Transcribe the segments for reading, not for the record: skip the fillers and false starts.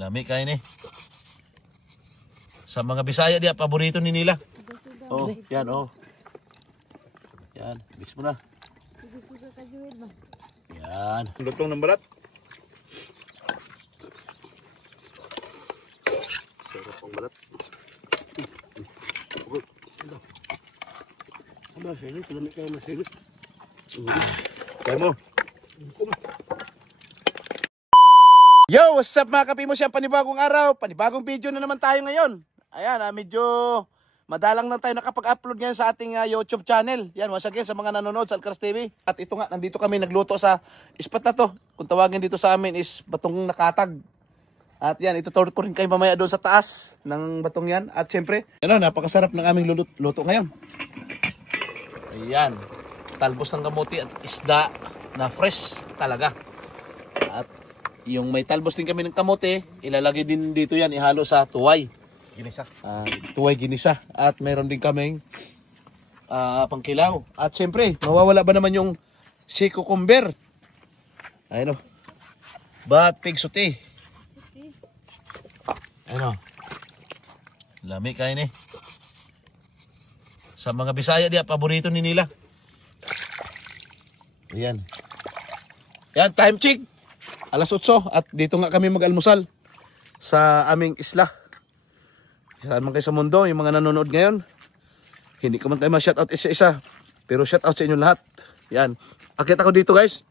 Lami kain eh. Sa mga Bisaya dia paborito ni nila. Oh, yan oh. Yan, mix mo na. Yan. Lutong ng balat. Sarap ang balat. Aba, sili, tulamik kayo na sili. Kaya mo. Yo, what's up mga kapimo siya? Panibagong araw, panibagong video na naman tayo ngayon. Ayan, medyo madalang na tayo nakapag-upload ngayon sa ating YouTube channel. Yan, once again sa mga nanonood sa Alcaraz TV. At ito nga, nandito kami nagluto sa spot na to. Kung tawagin dito sa amin is batong nakatag. At yan, ituturo ko rin kayo mamaya doon sa taas ng batong yan. At syempre, ano, napakasarap ng aming luto ngayon. Ayan, talbos ng kamuti at isda na fresh talaga. At yung may talbos din kami ng kamote, ilalagay din dito yan, ihalo sa tuway. Ginisa. Tuway ginisa. At meron din kaming pangkilaw. At syempre, mawawala ba naman yung si cucumber? Ayun o. Bat pig suti. Ayun o. Lami kain eh. Sa mga Bisaya dia, paborito ni nila. Ayan. Yan, time check. Alas 8 at dito nga kami mag-almusal sa aming isla. Saan man kayo sa mundo, yung mga nanonood ngayon. Hindi ko man tayo ma-shoutout isa-isa, pero shoutout sa inyo lahat. Yan. Akit ako dito guys,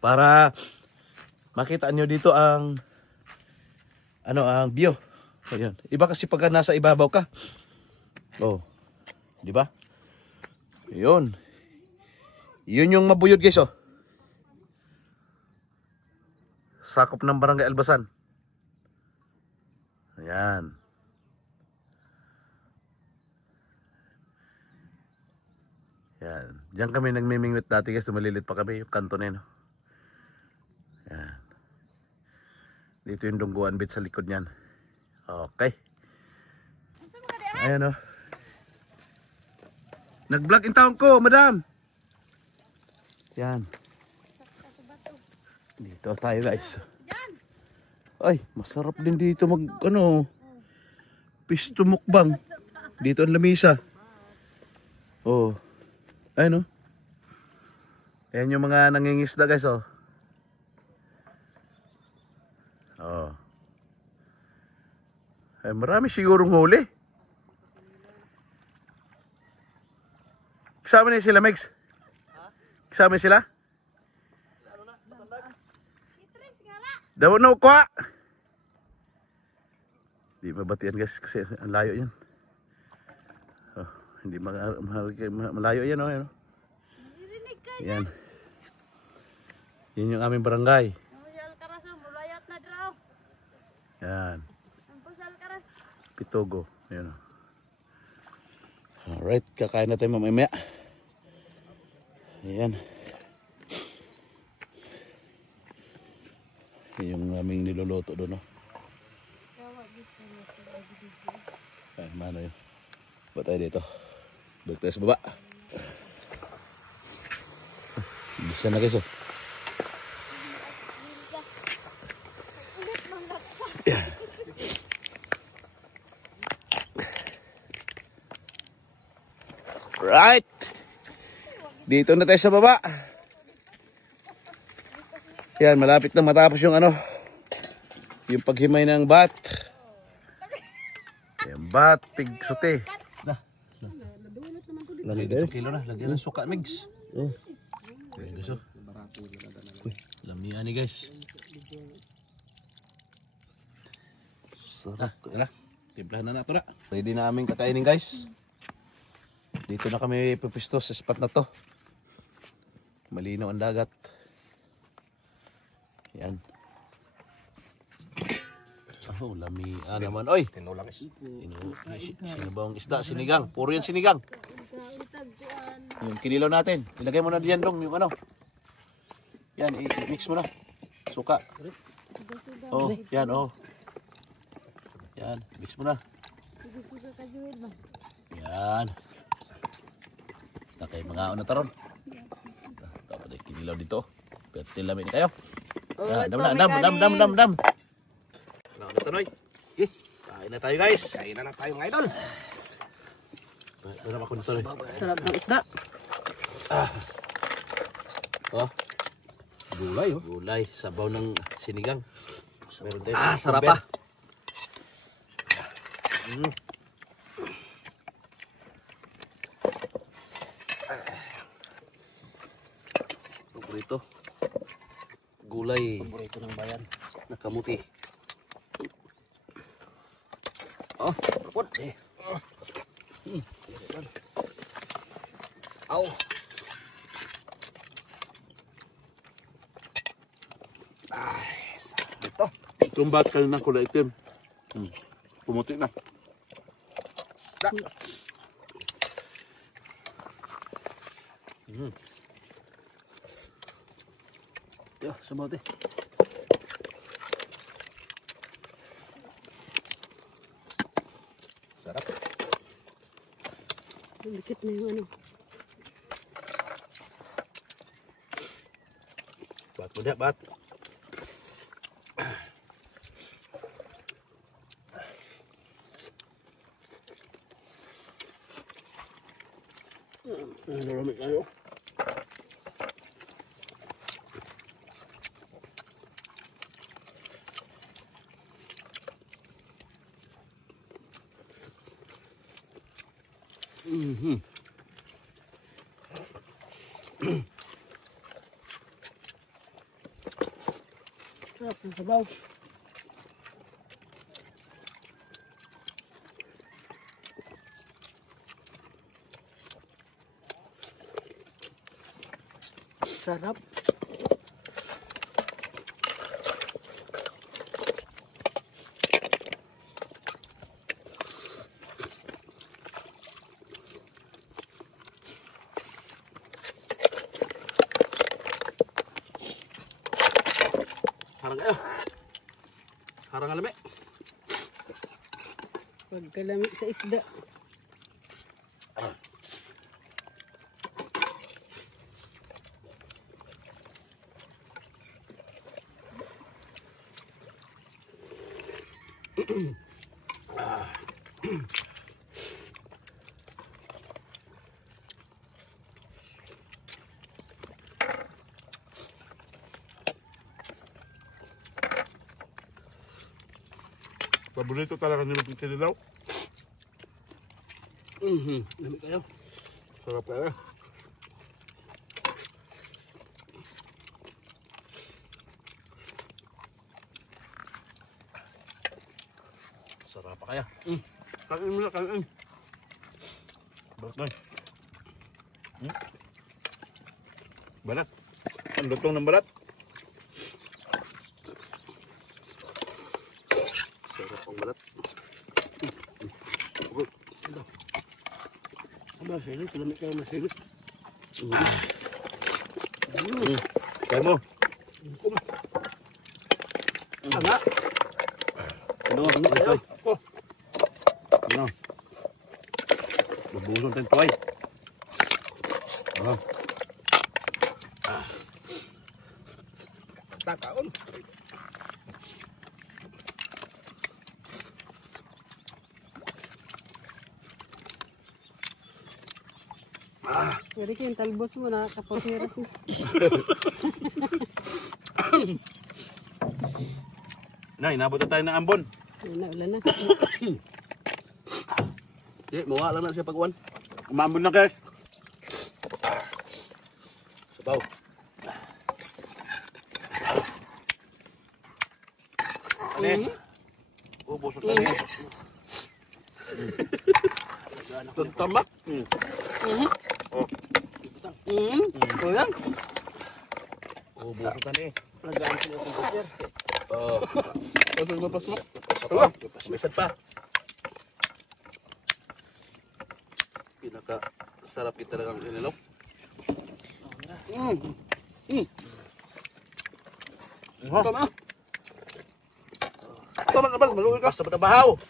para makita nyo dito ang ang view. Ayan. Iba kasi pagka nasa ibabaw ka. Oh, di ba? Yun. Yun yung mabuyod guys oh. Sakop ng Barangay Albasan. Ayan. Yan. Diyan kami nagmimingwit dati guys. Tumalilit pa kami yung kanto na yun. Yan. Dito yung Dungguan Beach sa likod niyan. Okay. Ayan o. Nag-vlog in town ko, madam. Yan. Dito tayo guys. Ay, masarap din dito mag pisto mukbang. Dito ang lamisa. Oh. Ayun oh. Ayan yung mga nangingisda guys oh. Oh. Ay, marami sigurong huli. Kasama niya sila, Megs? Kasama sila? Daw na kuha. Di mabatian guys kasi ang layo yan. Oh, hindi malayo yan oh. Yan. Yan yung aming barangay. Yan. Pitogo. Yan. Alright, kakain na tayo mamaya. Ayan. Yung aming niluluto doon, no? Ay, mano yun. Ba tayo dito? Balik tayo sa baba. Bisa na guys, oh. Yeah. Right. Dito na tayo sa baba. Yan, malapit na matapos yung yung paghimay ng bat. Yan, bat, pig sote. Lagi dito kilo na, lagyan ng suka, Migs. Oh. Okay, guys, oh. Lamihan ni guys. Sarap. Tara, timplahan na nato na. Ready na aming kakainin guys. Dito na kami pupisto sa spot na to. Malinaw ang dagat. Yan. Oh, lamian naman. Oy! Tinulang is. Sinabawang isda, sinigang. Puro yan sinigang. Yung kinilaw natin. Ilagay mo na diyan dong yung Yan, i-mix mo na. Suka. Oh, yan oh. Yan, mix mo na. Yan. Takay mga na taron. Dapat ay kinilaw dito. Pertil lamin kayo. Yan, dam. Tanoy. Okay, kain na tayo guys. Kain na tayo mga idol. Sarap ako nito. Sarap ng isda. Oh, Gulay oh. gulay, sabaw ng sinigang. Meron tayo Sarap kuber. pa. Paborito. Gulay Paborito ng bayan. na kamuti. Oh, put. Aw. Ito. Tumbat ka ng kulay itim. Pumuti na. Da. Yo, sabote. Sarap. Ang dikit na yung ano. Bat mo dia, bat. Nalamig kayo. Sarap ng sabaw. Sarap. Harang kayo. Harang alami. Pagkalami sa isda. Paborito talaga nila ng kinilaw. Lamig kayo. Sarap kaya. Sarap pa kaya. Kain mo na, kain. Balat na. Balat. Ang lutong ng balat. Sarap ang balat. Aba, silit. Lamig kayo masilit. Kaya mo. Tama. Ano? Ano? Ano? Mabuson tayong tuway. Tataon. Pwede kayong talbos mo na kapotiras mo. Na, inabot na tayo ng ambon. Wala na, wala na. Di, mawa lang na siya pag-uwan. Umambon na guys. Sabaw. Ano? Ubos na tayo. Tuntamak. Ito yan. Ubos na tayo. Nagaan sila itong kutir. Oh. Pasok na pasok. Sabaw. Misad pa. Pinaka sarap kita talagang kinilaw. Tama. Tama na ba? Maluwi ka. Basta bahaw.